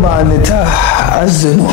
Maneta Azeno.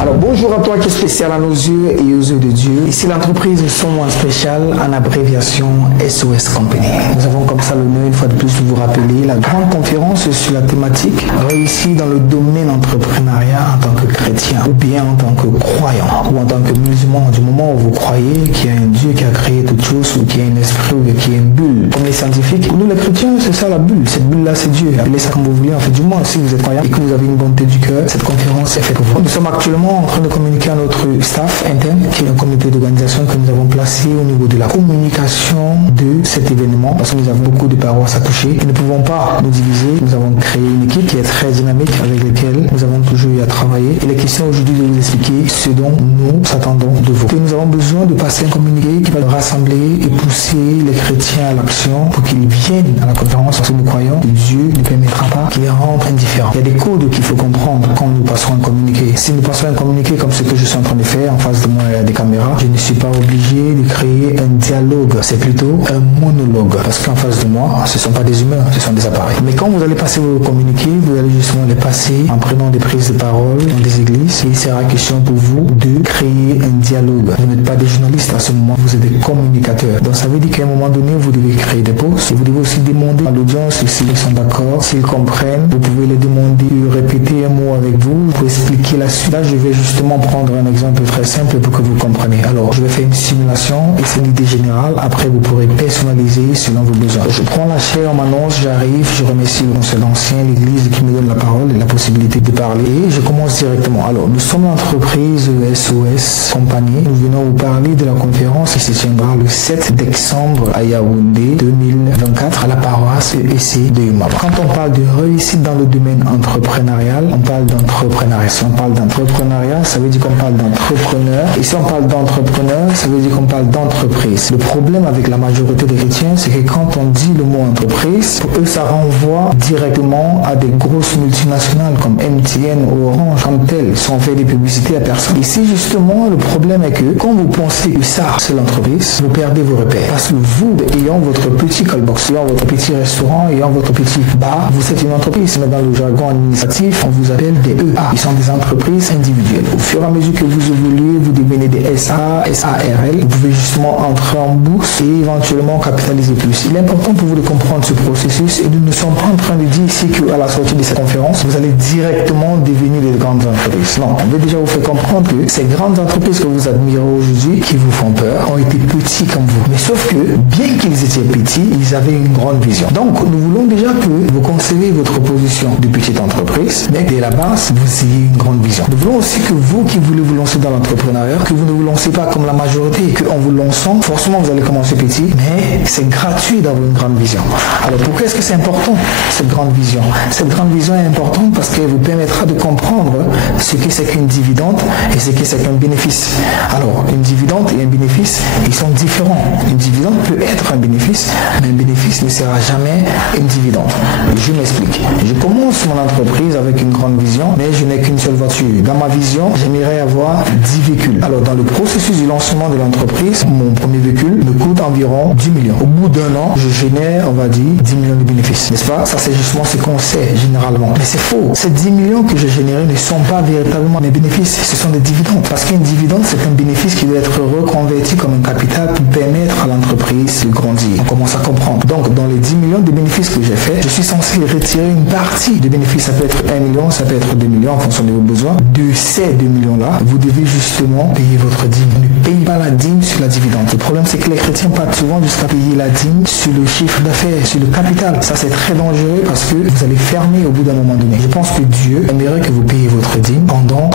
Alors bonjour à toi qui est spécial à nos yeux et aux yeux de Dieu. Ici l'entreprise Son Spécial en abréviation SOS Company. Nous avons comme ça l'honneur une fois de plus de vous rappeler la grande conférence sur la thématique réussie dans le domaine entrepreneuriat en tant que chrétien ou bien en tant que croyant ou en tant que musulman. Du moment où vous croyez qu'il y a un Dieu qui a créé toute chose ou qu'il y a un esprit ou qu'il y a une bulle. Comme les scientifiques, nous les chrétiens c'est ça la bulle. Cette bulle là c'est Dieu. Appelez ça comme vous voulez. En fait du moins si vous êtes croyant et que vous avez une bonté du cœur, cette conférence est faite pour vous. Nous sommes actuellement en train de communiquer à notre staff interne qui est un comité d'organisation que nous avons placé au niveau de la communication de cet événement parce que nous avons beaucoup de paroisses à toucher et nous ne pouvons pas nous diviser. Nous avons créé une équipe qui est très dynamique avec laquelle nous avons toujours eu à travailler et les questions aujourd'hui de vous expliquer ce dont nous attendons de vous. Et nous avons besoin de passer un communiqué qui va rassembler et pousser les chrétiens à l'action pour qu'ils viennent à la conférence parce que nous croyons que Dieu ne permettra pas qu'ils rentrent indifférents. Il y a des codes qu'il faut comprendre quand nous passons un communiqué. Si nous passons un communiqué comme ce que je suis en train de faire, en face de moi il y a des caméras, je ne suis pas obligé de créer un dialogue, c'est plutôt un monologue parce qu'en face de moi, ce ne sont pas des humains, ce sont des appareils. Mais quand vous allez passer vos communiqués, vous allez justement les passer en prenant des prises de parole dans des églises et il sera question pour vous de créer un dialogue. Vous n'êtes pas des journalistes à ce moment, vous êtes des communicateurs. Donc ça veut dire qu'à un moment donné, vous devez créer des posts et vous devez aussi demander à l'audience s'ils sont d'accord, s'ils comprennent. Vous pouvez les demander de répéter un mot avec vous pour expliquer la suite. Là, je vais justement prendre un exemple très simple pour que vous compreniez. Alors, je vais faire une simulation et c'est l'idée générale. Après, vous pourrez personnaliser selon vos besoins. Je prends la chair, on m'annonce, j'arrive, je remercie le conseil d'ancien, l'église qui me donne la parole et la possibilité de parler. Et je commence directement. Alors, nous sommes l'entreprise SOS Company. Nous venons vous parler de la conférence qui se tiendra le 7 décembre à Yaoundé 2024 à la paroisse EC de Umaba. Quand on parle de réussite dans le domaine entrepreneurial, on parle d'entrepreneuriat. Si on parle d'entrepreneuriat, ça veut dire qu'on parle d'entrepreneur. Et si on parle d'entrepreneur, ça veut dire qu'on parle d'entreprise. Le problème avec la majorité des chrétiens, c'est que quand on dit le mot entreprise, pour eux, ça renvoie directement à des grosses multinationales comme MTN ou Orange, comme telles, qui ont fait des publicités à personne. Ici, justement, le problème est que quand vous pensez que ça, c'est l'entreprise, vous perdez vos repères. Parce que vous, ayant votre petit callbox, ayant votre petit restaurant, ayant votre petit bar, vous êtes une entreprise. Mais dans le jargon administratif, on vous appelle des EA. Ils sont des entreprises individuelles. Au fur et à mesure que vous évoluez, vous devenez des SA, SARL. Vous pouvez justement entrer en bourse et éventuellement capitaliser plus. Il est important pour vous de comprendre ce processus et nous ne sommes pas en train de dire ici qu'à la sortie de cette conférence, vous allez directement devenir des grandes entreprises. Non, on veut déjà vous faire comprendre que ces grandes entreprises que vous admirez aujourd'hui, qui vous font peur, ont été petits comme vous. Mais sauf que, bien qu'ils étaient petits, ils avaient une grande vision. Donc, nous voulons déjà que vous concevez votre position de petite entreprise, mais dès la base, vous ayez une grande vision. Nous voulons aussi que vous qui voulez vous lancer dans l'entrepreneuriat, que vous ne vous lancez pas comme la majorité, qu'en vous lançant, forcément vous allez commencer petit, mais c'est gratuit d'avoir une grande vision. Alors pourquoi est-ce que c'est important, cette grande vision? Cette grande vision est importante parce qu'elle vous permettra de comprendre ce que c'est qu'une dividende et ce que c'est qu'un bénéfice. Alors, une dividende et un bénéfice, ils sont différents. Une dividende peut être un bénéfice, mais un bénéfice ne sera jamais une dividende. Je m'explique. Je commence mon entreprise avec une grande vision, mais je n'ai qu'une seule voiture. Dans ma vision, j'aimerais avoir 10 véhicules. Alors, dans le processus du lancement de l'entreprise, mon premier véhicule me coûte environ 10 millions. Au bout d'un an, je génère, on va dire, 10 millions de bénéfices. N'est-ce pas? Ça, c'est justement ce qu'on sait généralement. Mais c'est faux. Ces 10 millions que j'ai générés ne sont pas véritablement mes bénéfices. Ce sont des dividendes. Parce qu'une dividende, c'est un bénéfice qui doit être reconverti comme un capital pour permettre à l'entreprise de grandir. On commence à comprendre. Donc, dans les 10 millions de bénéfices que j'ai fait, je suis censé retirer une partie de bénéfices. Ça peut être 1 million, ça peut être 2 millions en fonction de vos besoins. De ces 2 millions-là, vous devez justement payer votre dîme. Ne payez pas la dîme sur la dividende. Le problème, c'est que les chrétiens partent souvent jusqu'à payer la dîme sur le chiffre d'affaires, sur le capital. Ça, c'est très dangereux parce que vous allez fermer au bout d'un moment donné. Je pense que Dieu aimerait que vous payiez votre dîme pendant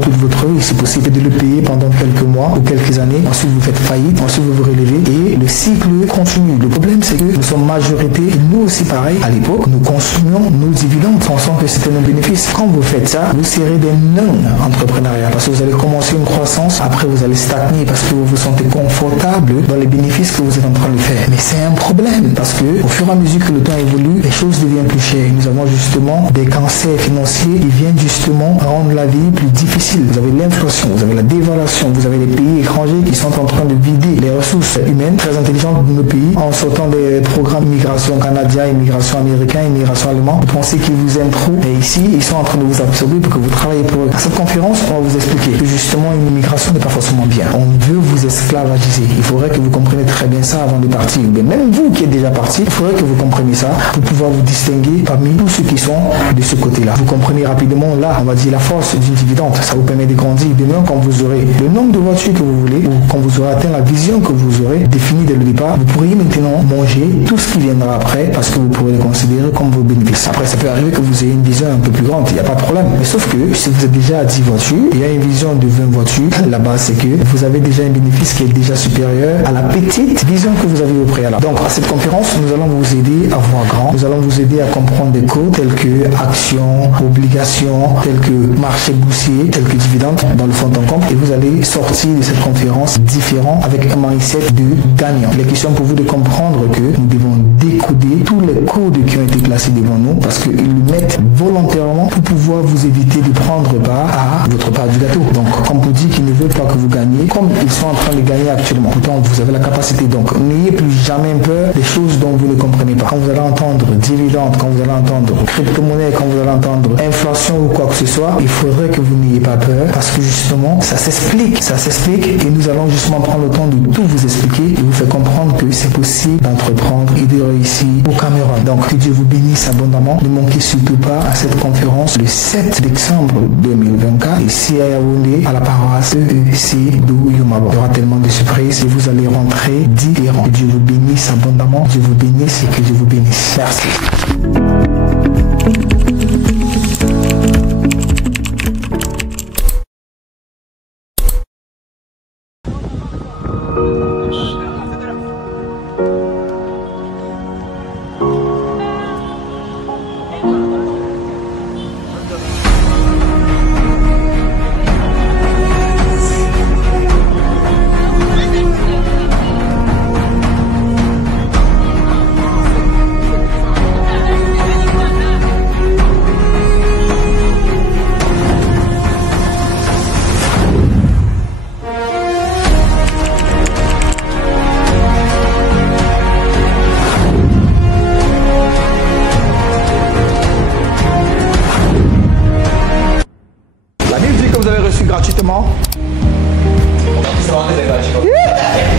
toute votre vie. C'est possible de le payer pendant quelques mois ou quelques années. Ensuite, vous faites faillite. Ensuite, vous vous relevez et le cycle continue. Le problème, c'est que nous sommes majorité. Et nous aussi, pareil, à l'époque, nous consumions nos dividendes pensant que c'était nos bénéfices. Quand vous faites ça, vous serez des non-entrepreneuriats parce que vous allez commencer une croissance. Après, vous allez stagner parce que vous vous sentez confortable dans les bénéfices que vous êtes en train de faire. Mais c'est un problème parce que au fur et à mesure que le temps évolue, les choses deviennent plus chères. Nous avons justement des cancers financiers qui viennent justement rendre la vie plus difficile. Vous avez l'inflation, vous avez la dévaluation, vous avez les pays étrangers qui sont en train de vider les ressources humaines très intelligentes de nos pays en sortant des programmes immigration canadien, immigration américain, immigration allemande actuellement. Vous pensez qu'ils vous aiment trop, et ici, ils sont en train de vous absorber pour que vous travaillez pour eux. À cette conférence, on va vous expliquer que justement, une immigration n'est pas forcément bien. On veut vous esclavagiser. Il faudrait que vous compreniez très bien ça avant de partir. Mais même vous qui êtes déjà parti, il faudrait que vous compreniez ça pour pouvoir vous distinguer parmi tous ceux qui sont de ce côté-là. Vous comprenez rapidement, là, on va dire la force d'une dividende. Ça vous permet de grandir. Demain, quand vous aurez le nombre de voitures que vous voulez, ou quand vous aurez atteint la vision que vous aurez définie dès le départ, vous pourriez maintenant manger tout ce qui viendra après parce que vous pourrez le considérer comme vos bénéfices. Après, ça peut arriver que vous ayez une vision un peu plus grande, il n'y a pas de problème. Mais sauf que si vous êtes déjà à 10 voitures, il y a une vision de 20 voitures, la base c'est que vous avez déjà un bénéfice qui est déjà supérieur à la petite vision que vous avez au préalable. Donc à cette conférence, nous allons vous aider à voir grand, nous allons vous aider à comprendre des codes tels que actions, obligations, tels que marché boursier, tels que dividendes dans le fonds de compte, et vous allez sortir de cette conférence différent avec un mindset de gagnant. Il est question pour vous de comprendre que nous devons décoder tous les codes qui ont été placés devant nous parce qu'ils le mettent volontairement pour pouvoir vous éviter de prendre part à votre part du gâteau. Donc, comme vous dit qu'ils ne veulent pas que vous gagnez, comme ils sont en train de gagner actuellement. Pourtant, vous avez la capacité. Donc, n'ayez plus jamais peur des choses dont vous ne comprenez pas. Quand vous allez entendre dividendes, quand vous allez entendre crypto-monnaie, quand vous allez entendre inflation ou quoi que ce soit, il faudrait que vous n'ayez pas peur parce que justement, ça s'explique et nous allons justement prendre le temps de tout vous expliquer et vous faire comprendre que c'est possible d'entreprendre et de réussir au Cameroun. Donc, que Dieu vous bénisse abondamment. Ne manquez surtout pas à cette conférence le 7 décembre 2024 ici à Yaoundé à la paroisse EEC d'Ouyumabo. Il y aura tellement de surprises et vous allez rentrer différents. Que Dieu vous bénisse abondamment. Dieu vous bénisse et que Dieu vous bénisse. Merci. Gratuitement.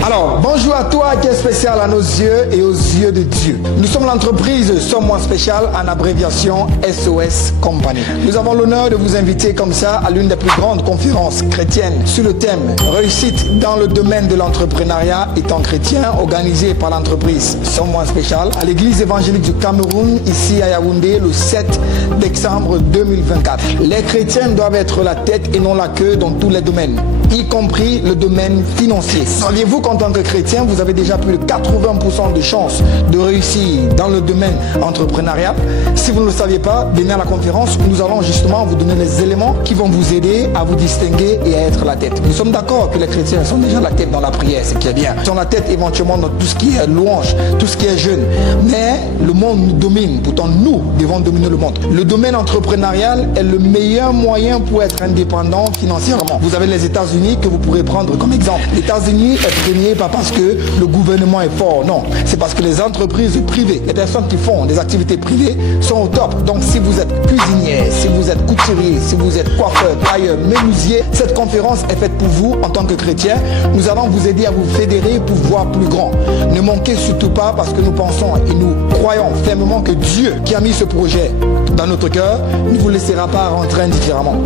Alors, bonjour à toi qui est spécial à nos yeux et aux yeux de Dieu. Nous sommes l'entreprise Somme-moi Spécial en abréviation SOS Company. Nous avons l'honneur de vous inviter comme ça à l'une des plus grandes conférences chrétiennes sur le thème réussite dans le domaine de l'entrepreneuriat étant chrétien, organisée par l'entreprise Somme-moi Spécial à l'église évangélique du Cameroun ici à Yaoundé le 7 décembre 2024. Les chrétiens doivent être la tête et non la queue dans tous les domaines, y compris le domaine financier. Saviez-vous qu'en tant que chrétien, vous avez déjà plus de 80% de chances de réussir dans le domaine entrepreneurial? Si vous ne le saviez pas, venez à la conférence, nous allons justement vous donner les éléments qui vont vous aider à vous distinguer et à être la tête. Nous sommes d'accord que les chrétiens sont déjà la tête dans la prière, ce qui est bien. Ils sont la tête éventuellement dans tout ce qui est louange, tout ce qui est jeûne. Mais le monde nous domine, pourtant nous devons dominer le monde. Le domaine entrepreneurial est le meilleur moyen pour être indépendant financièrement. Vous avez les États-Unis que vous pourrez prendre comme exemple. Les États-Unis est premier pas parce que le gouvernement est fort, non. C'est parce que les entreprises privées, les personnes qui font des activités privées sont au top. Donc si vous êtes cuisinier, si vous êtes couturier, si vous êtes coiffeur, tailleur, menuisier, cette conférence est faite pour vous en tant que chrétien. Nous allons vous aider à vous fédérer pour voir plus grand. Ne manquez surtout pas parce que nous pensons et nous croyons fermement que Dieu qui a mis ce projet dans notre cœur ne vous laissera pas rentrer indifféremment.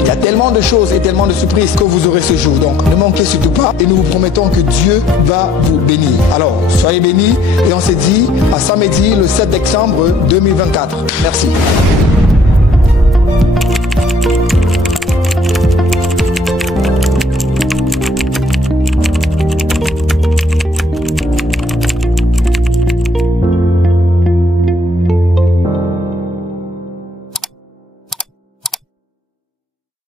Il y a tellement de choses et tellement de surprises que vous aurez ce jour. Donc ne manquez surtout pas et nous vous promettons que Dieu va vous bénir. Alors soyez bénis et on se dit à samedi le 7 décembre 2024. Merci.